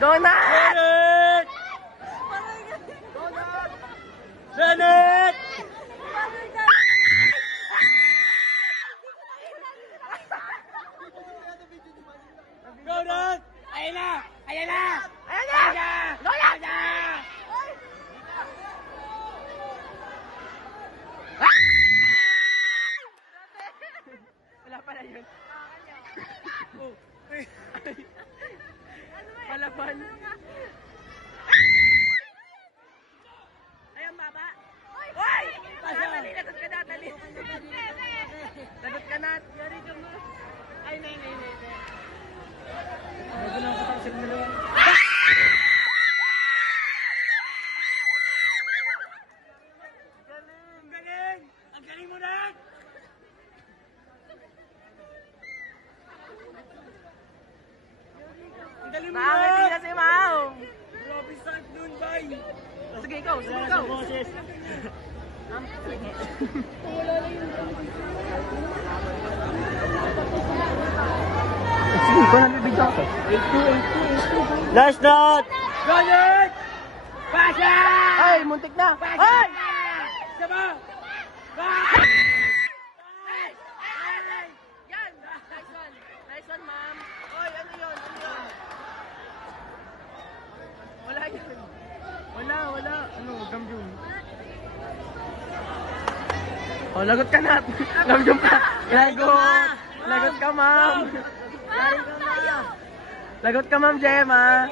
Go Nat! Janet! Go Nat! Ayan na! Ayan na! Ayan na! Go Nat! Wala pala yun. Oh. Palaban. Ayan, baba. Hoy! Natali, lagot ka, Natali. Lagot ka, Nat. Yari ka mo. Ay, nay. Bago lang sa taksig mo lang. Ang galing! Ang galing mo na! Ang galing mo na! Nakangiti na si Mau. Grabe start nun, bay! Sige, ikaw. Boses. Sige, ikaw nabibigyan ako. 8-2. Last shot! Janet! Pasha! Ay, muntik na. Ay! Sama! Yan! Nice one. Nice one, ma'am. Oy, ano yun? Wala yun. Wala. Ano, gamjum. Oh, lagot ka na. Gamjum ka. Lagot ka, ma'am. Lagot ka, ma'am Gemma.